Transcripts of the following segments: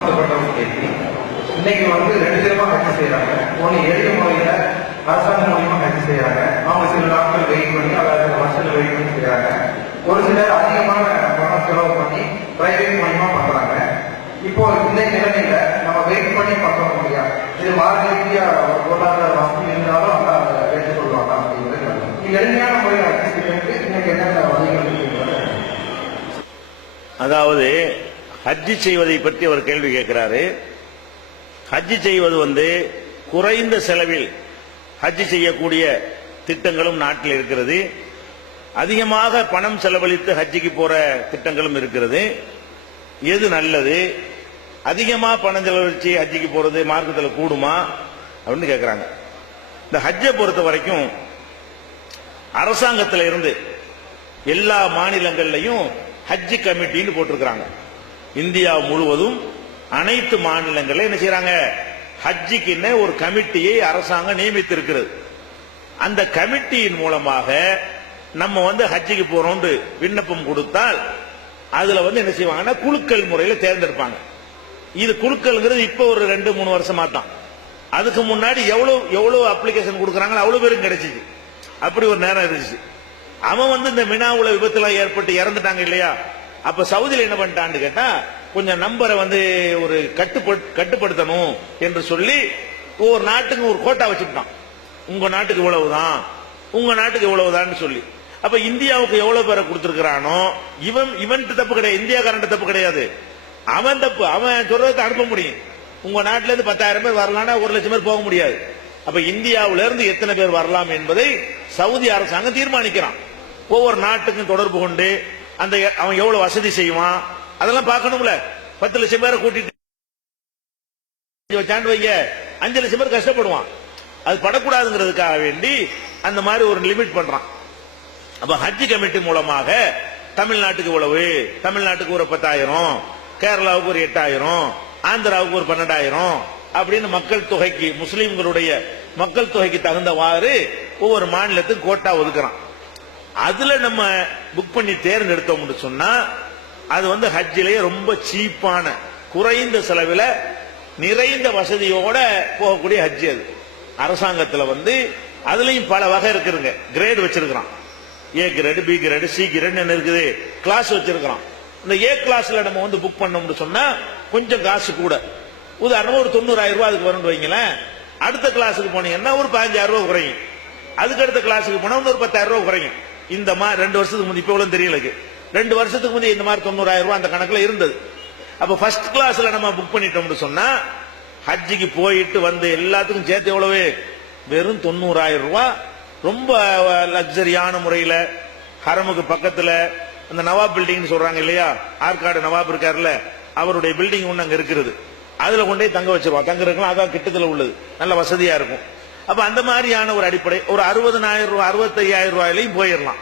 இன்னைக்கு ரெண்டு விதமா ஹஜ் செய்யறாங்க. ஒன்று எளிய முறையில அரசாங்கம் மூலியமா ஹஜ் செய்யறாங்க. அவங்க சில நாட்கள் வெயிட் பண்ணி அதாவது வருஷத்துல வெயிட் பண்ணி செய்யறாங்க. ஒரு சிலர் அதிகமான பணம் செலவு பண்ணி பிரைவேட் மூலியமா பண்றாங்க. இப்போ இந்த நிலைமையில நம்ம வெயிட் பண்ணி பண்ண முடியாது. இது மார்க்கெட்டியா பொருளாதார வசதி இருந்தாலும் அந்த ஏற்றுக் கொள்வாங்க அப்படிங்கிறது எளிமையான முறையில் ஹஜ் செய்யறதுக்கு இன்னைக்கு என்னென்ன வழிகள் இருக்கிறது? அதாவது ஹஜ்ஜி செய்வதை பற்றி அவர் கேள்வி கேட்கிறாரு. ஹஜ்ஜி செய்வது குறைந்த செலவில் ஹஜ்ஜி செய்யக்கூடிய திட்டங்களும் நாட்டில் இருக்கிறது. அதிகமாக பணம் செலவழித்து ஹஜ்ஜிக்கு போற திட்டங்களும் இருக்கிறது. எது நல்லது? அதிகமாக பணம் செலவழிச்சு ஹஜ்ஜிக்கு போறது மார்க்கத்தில் கூடுமா அப்படின்னு கேட்கிறாங்க. இந்த ஹஜ்ஜை பொறுத்த வரைக்கும் அரசாங்கத்தில் இருந்து எல்லா மாநிலங்கள்லையும் ஹஜ்ஜி கமிட்டின்னு போட்டிருக்கிறாங்க. இந்தியா முழுவதும் அனைத்து மாநிலங்களில் என்ன செய்யறாங்க? ஹஜ்ஜிக்கு ஒரு கமிட்டியை அரசாங்கம் நியமித்திருக்கிறது. அந்த கமிட்டியின் மூலமாக நம்ம ஹஜ்ஜிக்கு போறோம் விண்ணப்பம் கொடுத்தால் அதுல என்ன செய்வாங்கன்னா குழுக்கள் முறையில் தேர்ந்தெடுப்பாங்க. இது குழுக்கள்ங்கிறது இப்ப ஒரு 2-3 வருஷமா தான். அதுக்கு முன்னாடி எவ்வளவு அப்ளிகேஷன் கொடுக்கறாங்களோ அவ்வளவு பேரும் கிடைச்சிச்சு. அப்படி ஒரு நேரம் இருந்துச்சு. அவன் இந்த மினாவுல விபத்துல ஏற்பட்டு இறந்துட்டாங்க இல்லையா? அப்ப சவுதியில என்ன பண்ணிட்டான்னு கேட்டா, கொஞ்சம் நம்பரை ஒரு கட்டுப்படுத்தணும் என்று சொல்லி ஒவ்வொரு நாட்டுக்கு ஒரு கோட்டா வச்சுட்டான். உங்க நாட்டுக்கு இவ்வளவுதான், உங்க நாட்டுக்கு இவ்வளவுதான் சொல்லி. அப்ப இந்தியாவுக்கு எவ்வளவு பேரை கொடுத்திருக்கிறானோ இவன் தப்பு கிடையாது, இந்தியாக்காரன் தப்பு கிடையாது, அவன் தப்பு. அவன் சொல்றதை அனுப்ப முடியும். உங்க நாட்டில இருந்து 10,000 பேர் வரலாம்னா 1,00,000 பேர் போக முடியாது. அப்ப இந்தியாவில இருந்து எத்தனை பேர் வரலாம் என்பதை சவுதி அரசாங்கம் தீர்மானிக்கிறான். ஒவ்வொரு நாட்டுக்கும் தொடர்பு கொண்டு அவன் எவ்வளவு வசதி செய்வான் அதெல்லாம் பார்க்கணும்ல. 10 லட்சம் பேரை கூட்டிட்டு வச்சாண்டு வைக்க 5 லட்சம் பேர் கஷ்டப்படுவான். அது படக்கூடாதுங்கிறதுக்காக வேண்டி அந்த மாதிரி ஒரு லிமிட் பண்றான். அப்ப ஹஜ் கமிட்டி மூலமாக தமிழ்நாட்டுக்கு இவ்வளவு, தமிழ்நாட்டுக்கு ஒரு 10,000, கேரளாவுக்கு ஒரு 8,000, ஆந்திராவுக்கு ஒரு 12,000 அப்படின்னு மக்கள் தொகைக்கு, முஸ்லீம்களுடைய மக்கள் தொகைக்கு தகுந்தவாறு ஒவ்வொரு மாநிலத்துக்கு கோட்டா ஒதுக்குறான். அதுல நம்ம புக் பண்ணி தேர்ந்தெடுத்தோம்னு சொன்னா அது ஹஜ்ஜிலேயே ரொம்ப சீப்பான குறைந்த செலவில் நிறைந்த வசதியோட போகக்கூடிய ஹஜ். அது அரசாங்கத்தில் அதுலயும் பல வகை இருக்குங்க. கிரேட் வச்சிருக்கிறான். A grade, B grade, C grade என்ன இருக்குது, கிளாஸ் வச்சிருக்கிறான். இந்த ஏ கிளாஸ்ல நம்ம புக் பண்ணோம்னு சொன்னா கொஞ்சம் காசு கூட. உதாரணம் ஒரு 90,000 ரூபாய் அதுக்கு வரணும் வைங்களேன். அடுத்த கிளாஸுக்கு போனீங்கன்னா ஒரு 15,000 ரூபாய் குறையும். அதுக்கு அடுத்த கிளாஸுக்கு போனா ஒரு 10,000 ரூபாய் குறையும். இந்த மாதிரி 2 வருஷத்துக்கு முந்தைய இப்ப எவ்வளவு தெரியல. 2 வருஷத்துக்கு முந்தைய இந்த மாதிரி 90,000 ரூபாய் அந்த கணக்குல இருந்தது. அப்ப ஃபர்ஸ்ட் கிளாஸ்ல நம்ம புக் பண்ணிட்டோம்னு சொன்னா ஹஜ்ஜிக்கு போயிட்டு எல்லாத்துக்கும் சேர்த்து எவ்வளவு? வெறும் 90,000 ரூபாய். ரொம்ப லக்ஸரியான முறையில ஹரமுக்கு பக்கத்துல அந்த நவாப் பில்டிங் சொல்றாங்க இல்லையா, ஆற்காடு நவாப் இருக்காருல்ல, அவருடைய பில்டிங் ஒண்ணு அங்க இருக்கிறது. அதுல கொண்டே தங்க வச்சிருவான். தங்க இருக்கலாம், அதான் கிட்டத்துல உள்ளது, நல்ல வசதியா இருக்கும். அப்ப அந்த மாதிரியான ஒரு அடிப்படை ஒரு 60,000 ரூபாய் 65,000 ரூபாயிலையும் போயிடலாம்.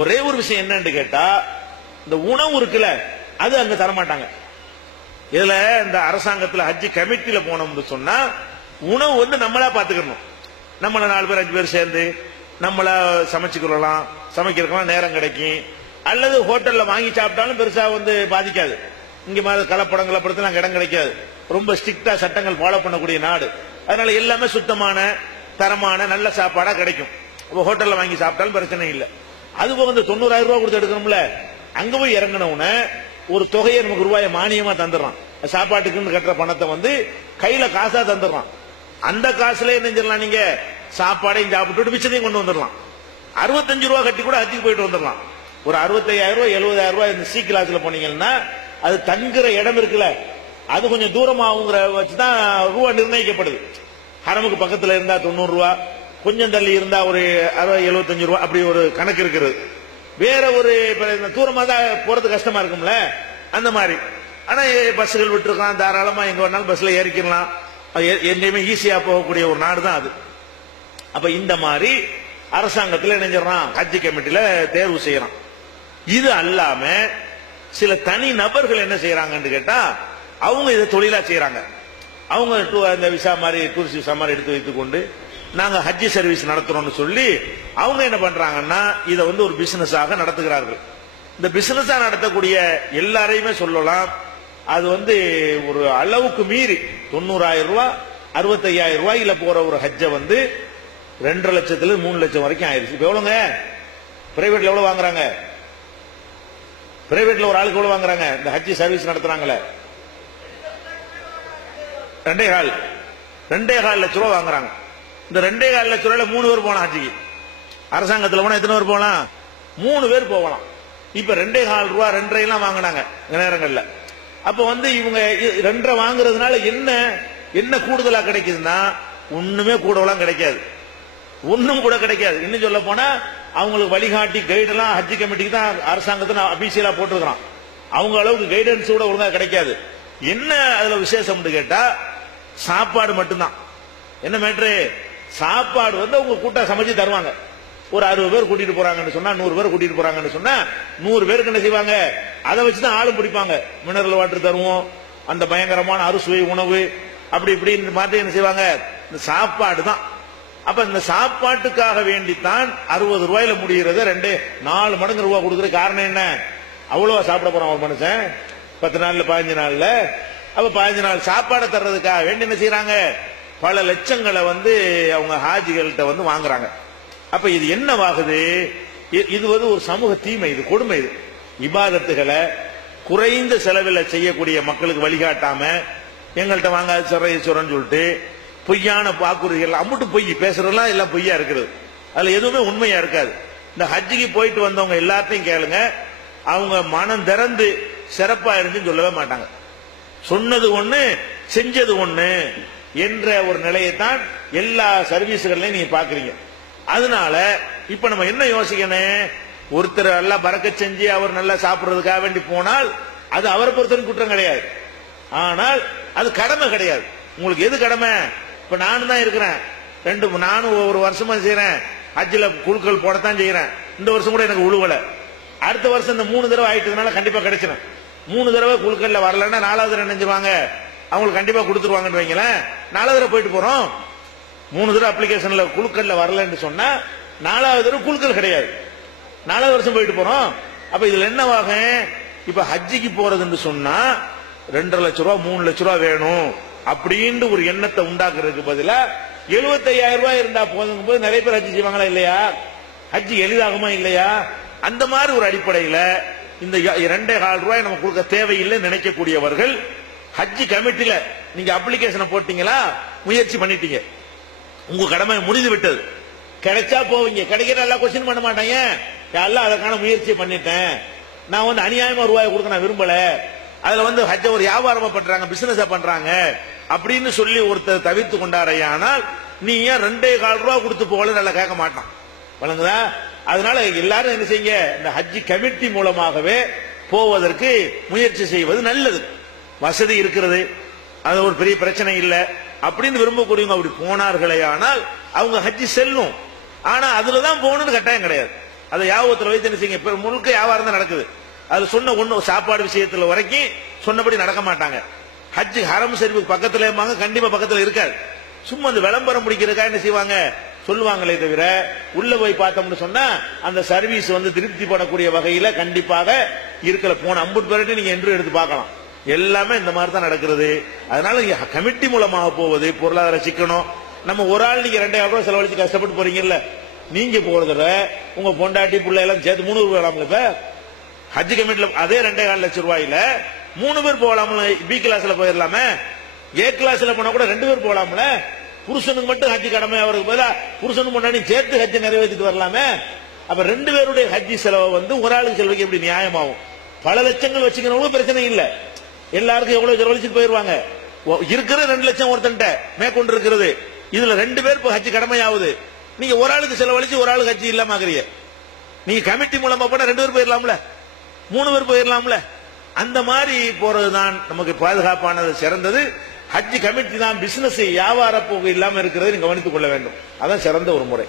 ஒரே ஒரு விஷயம் என்னன்னு கேட்டா, இந்த உணவு இருக்குல்ல அது அங்க தரமாட்டாங்க. இதுல இந்த அரசாங்கத்தில் ஹஜ் கமிட்டியில போனோம்னு சொன்னா உணவு நம்மளா பாத்துக்கணும். நம்மள 4 பேர் 5 பேர் சேர்ந்து நம்மளா சமைச்சுக்கலாம். சமைக்கிறதுக்கெல்லாம் நேரம் கிடைக்கும். அல்லது ஹோட்டல்ல வாங்கி சாப்பிட்டாலும் பெருசா பாதிக்காது. இங்க மாதிரி கலப்படத்துல அங்க இடம் கிடைக்காது. ரொம்ப ஸ்ட்ரிக்டா சட்டங்கள் ஃபாலோ பண்ணக்கூடிய நாடு. அதனால எல்லாமே சுத்தமான தரமான நல்ல சாப்பாடா கிடைக்கும். ஹோட்டல்ல வாங்கி சாப்பிட்டாலும் பிரச்சனை இல்லை. அது போக 90,000 ரூபாய் கொடுத்து எடுக்கணும்ல. அங்க போய் இறங்கினவுன ஒரு தொகையை நமக்கு ரூபாயை மானியமா தந்துடுறான். சாப்பாட்டுக்குன்னு கட்டுற பணத்தை கையில காசா தந்துடுறான். அந்த காசுல என்ன செஞ்சலாம், நீங்க சாப்பாடையும் சாப்பிட்டு மிச்சத்தையும் கொண்டு வந்துடலாம். 65 ரூபாய் கட்டி கூட ஹஜ்ஜுக்கு போயிட்டு வந்துடலாம். ஒரு 65,000 ரூபாய் 70,000 ரூபாய் இந்த சி கிளாஸ்ல போனீங்கன்னா அது தங்குற இடம் இருக்குல்ல, அது கொஞ்சம் தூரமாகுங்கிற வச்சுதான் ரூபா நிர்ணயிக்கப்படுது. ஹரமுக்கு பக்கத்துல இருந்தா 90 ரூபாய், கொஞ்சம் தள்ளி இருந்தா ஒரு 60-75 ரூபாய், அப்படி ஒரு கணக்கு இருக்கிறது. வேற ஒரு தூரமா தான் போறது கஷ்டமா இருக்கும்ல, அந்த மாதிரி. ஆனா பஸ்ஸுகள் விட்டுருக்கலாம், தாராளமா எங்க வேணாலும் பஸ்ல ஏறிக்கலாம். எங்கேயுமே ஈஸியா போகக்கூடிய ஒரு நாடு தான் அது. அப்ப இந்த மாதிரி அரசாங்கத்தில் இணைஞ்சிடறான், ஹஜ் கமிட்டியில தேர்வு செய்யறான். இது அல்லாம சில தனி நபர்கள் என்ன செய்யறாங்கன்னு கேட்டா, அவங்க இதை தொழிலா செய்யறாங்க. அவங்க இந்த விசா மாதிரி டூரிஸ்ட் விசா மாதிரி எடுத்து வைத்துக் கொண்டு நாங்க ஹஜ் சர்வீஸ் நடத்துறோம்னு சொல்லி அவங்க என்ன பண்றாங்கன்னா இதை ஒரு பிசினஸாக நடத்துகிறார்கள். இந்த பிசினஸா நடத்தக்கூடிய எல்லாரையுமே சொல்லலாம், அது வந்து ஒரு அளவுக்கு மீறி 90,000 ரூபாய் 65,000 ரூபாயில போற ஒரு ஹஜ்ஜை வந்து 2.5 லட்சத்துல 3 லட்சம் வரைக்கும் ஆயிருச்சு. இப்ப எவ்வளவுங்க பிரைவேட்ல எவ்வளவு வாங்குறாங்க? பிரைவேட்ல ஒரு ஆளுக்கு எவ்வளவு வாங்குறாங்க? இந்த ஹஜ் சர்வீஸ் நடத்துறாங்களே 2.25 லட்சம் ரூபாய் வாங்குறாங்க. இந்த 2.25 லட்சம் ரூபாயில 3 பேர் போலாம் ஹஜ்ஜிக்கு. அரசாங்கத்தில் போனா எத்தனை பேர் போகலாம்? 3 பேர் போகலாம். இப்ப 2.25 ரூபாய் 2.5 எல்லாம் வாங்கினாங்க நேரங்கள்ல. அப்ப வந்து இவங்க 2.5 வாங்குறதுனால என்ன கூடுதலா கிடைக்குதுன்னா ஒண்ணுமே கூடலாம் கிடைக்காது, ஒண்ணும் கூட கிடைக்காது. இன்னும் சொல்ல போனா அவங்களுக்கு வழிகாட்டி கைடெல்லாம் ஹஜ் கமிட்டிக்கு தான் அரசாங்கத்தை அபிஷியலா போட்டுருக்கான். அவங்க அளவுக்கு கைடன்ஸ் கூட ஒழுங்கா கிடைக்காது. என்ன அதுல விசேஷம் கேட்டா சாப்பாடு மட்டும்தான். என்ன மேட்ரு? சாப்பாடு வந்து அவங்க கூட்டா சமைச்சு தருவாங்க. ஒரு 60 பேர் கூட்டிட்டு போறாங்கன்னு சொன்னா 100 பேர் கூட்டிட்டு போறாங்கன்னு சொன்னா 100 பேருக்கு என்ன செய்வாங்க? அதை வச்சுதான் ஆளும் பிடிப்பாங்க. மினரல் வாட்டர் தருவோம், அந்த பயங்கரமான அறுசுவை உணவு, அப்படி இப்படி இந்த மாதிரி என்ன செய்வாங்க? இந்த சாப்பாடு தான். அப்ப இந்த சாப்பாட்டுக்காக வேண்டித்தான் 60 ரூபாயில முடிகிறது 4 மடங்கு ரூபாய் கொடுக்குற காரணம் என்ன? அவ்வளவா சாப்பிட போறான் ஒரு மனுஷன் 10 நாள்ல 15 நாள்ல. அப்ப 15 நாள் சாப்பாடை தர்றதுக்காக வேண்டி என்ன செய்யறாங்க? பல லட்சங்களை வந்து அவங்க ஹாஜிகள்கிட்ட வந்து வாங்குறாங்க. அப்ப இது என்னவாகுது? இது வந்து ஒரு சமூக தீமை, இது கொடுமை. இது இபாதத்துகளை குறைந்த செலவில் செய்யக்கூடிய மக்களுக்கு வழிகாட்டாம எங்கள்கிட்ட வாங்க சொல்றேன்னு சொல்லிட்டு பொய்யான வாக்குறுதிகள் அம்முட்டு பொய் பேசுறதெல்லாம் எல்லாம் பொய்யா இருக்குது. அதுல எதுவுமே உண்மையா இருக்காது. இந்த ஹஜ்ஜிக்கு போயிட்டு வந்தவங்க எல்லாத்தையும் கேளுங்க, அவங்க மனம் திறந்து சிறப்பா இருந்துன்னு சொல்லவே மாட்டாங்க. சொன்னது ஒண்ணு செஞ்சது ஒண்ணு என்ற ஒரு நிலையைத்தான் எல்லா சர்வீஸ்கள்லையும் நீங்க பாக்குறீங்க. அதனால இப்ப நம்ம என்ன யோசிக்கணும்? ஒருத்தர் நல்லா பறக்க செஞ்சு அவர் நல்லா சாப்பிடுறதுக்காக வேண்டி போனால் அது அவரை பொறுத்தவரை குற்றம் கிடையாது. ஆனால் அது கடமை கிடையாது. உங்களுக்கு எது கடமை? இப்ப நானும் தான் இருக்கிறேன், நானும் ஒரு வருஷமா செய்யறேன், ஹஜ்ஜில குழுக்கள் போடத்தான் செய்யறேன். இந்த வருஷம் கூட எனக்கு உழுவல. அடுத்த வருஷம் இந்த 3 தடவை ஆயிட்டதுனால கண்டிப்பா கிடைச்சிடும். 3 தடவை குழுக்கள்ல வரலன்னா 4வது தடவை நினைஞ்சிருவாங்க, அவங்களுக்கு கண்டிப்பா கொடுத்துருவாங்கன்னு வைங்களேன். 4வது தடவை போயிட்டு போறோம், 3 தடவை அப்ளிகேஷன்ல குழுக்கள்ல வரலன்னு சொன்னா 4வது தடவை குழுக்கள் கிடையாது, 4வது வருஷம் போயிட்டு போறோம். அப்ப இதுல என்னவாகும்? இப்ப ஹஜ்ஜிக்கு போறதுன்னு சொன்னா 2.5 லட்சம் ரூபாய் 3 லட்சம் ரூபாய் வேணும் அப்படின்னு ஒரு எண்ணத்தை உண்டாக்குறதுக்கு பதிலா 75,000 ரூபாய் இருந்தா போதும் போது நிறைய பேர் ஹஜ்ஜி செய்வாங்களா இல்லையா? ஹஜ்ஜி எளிதாகுமா இல்லையா? அந்த மாதிரி ஒரு அடிப்படையில இந்த 2.25 ரூபாய் நம்ம கொடுக்க தேவையில்லை நினைக்கக்கூடியவர்கள் ஹஜ்ஜி கமிட்டில நீங்க அப்ளிகேஷனை போட்டீங்களா, முயற்சி பண்ணிட்டீங்க, உங்க கடமை முடிந்து விட்டது. கிடைச்சா போவீங்க, கிடைக்கிற எல்லாம் கொஸ்டின் பண்ண மாட்டாங்க. எல்லாம் அதற்கான முயற்சியை பண்ணிட்டேன், நான் வந்து அநியாயமா ரூபாய் கொடுக்க நான் விரும்பல, அதுல வந்து ஹஜ்ஜ ஒரு வியாபாரமா பண்றாங்க, பிசினஸா பண்றாங்க அப்படின்னு சொல்லி ஒருத்தர் தவிர்த்து கொண்டாரையானால் நீ ஏன் 2.25 ரூபாய் கொடுத்து போகல நல்லா கேட்க மாட்டான். வழங்குதா? அதனால எல்லாரும் என்ன செய்யுங்க, இந்த ஹஜ்ஜி கமிட்டி மூலமாகவே போவதற்கு முயற்சி செய்வது நல்லது. வசதி இருக்கிறது, அது ஒரு பெரிய பிரச்சனை இல்லை அப்படின்னு விரும்பக்கூடியவங்க அப்படி போனார்களே ஆனால் அவங்க ஹஜ்ஜி செல்லும். ஆனா அதுலதான் போகணும்னு கட்டாயம் கிடையாது. அதை யாபத்துல வைத்து என்ன செய்யுங்க, முழுக்க வியாபாரம் தான் நடக்குது. அது சொன்ன ஒண்ணு சாப்பாடு விஷயத்துல வரைக்கும் சொன்னபடி நடக்க மாட்டாங்க. ஹஜ் ஹரம் ஷரீஃபுக்கு பக்கத்துல இருப்பாங்க, கண்டிப்பா பக்கத்துல இருக்காது. சும்மா அந்த விளம்பரம் பிடிக்கிறதுக்காக என்ன செய்வாங்க சொல்லுவாங்களே தவிர உள்ள போய் பார்த்தோம்னு சொன்னா அந்த சர்வீஸ் வந்து திருப்தி படக்கூடிய வகையில கண்டிப்பாக இருக்கல. போன 50 பேர்கிட்ட நீங்க என்று எடுத்து பார்க்கலாம், எல்லாமே இந்த மாதிரி தான் நடக்கிறது. அதனால கமிட்டி மூலமாக போவது பொருளாதார சிக்கனம். நம்ம ஒரு ஆள் நீங்க 2.5 ரூபாய் செலவழிச்சு கஷ்டப்பட்டு போறீங்கல்ல, நீங்க போறதுல உங்க பொண்டாட்டி பிள்ளை எல்லாம் சேர்த்து 300 ரூபாய் ஆகலாம்ல. இப்ப ஹஜ் கமிட்டில அதே 2.25 லட்சம் ரூபாயில 3 பேர் போகலாம்ல. பி கிளாஸ்ல போயிடலாமே, ஏ கிளாஸ்ல போனா கூட 2 பேர் போகலாம்ல. புருஷனுக்கு மட்டும் ஹஜ் கடமை, அவருக்கு பதிலா புருஷனுக்கு முன்னாடி சேர்த்து ஹஜ் நிறைவேற்றிட்டு வரலாமே. அப்ப 2 பேருடைய ஹஜ் செலவை வந்து ஒரு ஆளுக்கு செலவுக்கு எப்படி நியாயமாகும்? பல லட்சங்கள் வச்சுக்கிறவங்களும் பிரச்சனை இல்லை, எல்லாருக்கும் எவ்வளவு செலவழிச்சுட்டு போயிருவாங்க. இருக்கிற 2 லட்சம் ஒருத்தன்ட்ட மேற்கொண்டு இருக்கிறது, இதுல 2 பேர் ஹஜ் கடமையாவது. நீங்க ஒரு ஆளுக்கு செலவழிச்சு ஒரு ஆளுக்கு ஹஜ் இல்லாம ஆகுறீங்க. நீங்க கமிட்டி மூலமா போனா 2 பேர் போயிடலாம்ல, 3 பேர் போயிடலாம்ல. அந்த மாதிரி போறதுதான் நமக்கு பாதுகாப்பானது, சிறந்தது. ஹஜ் கமிட்டி தான் பிசினஸ் வியாபார போக்கு இல்லாம இருக்கிறது நீங்க கவனித்துக் கொள்ள வேண்டும். அதான் சிறந்த ஒரு முறை.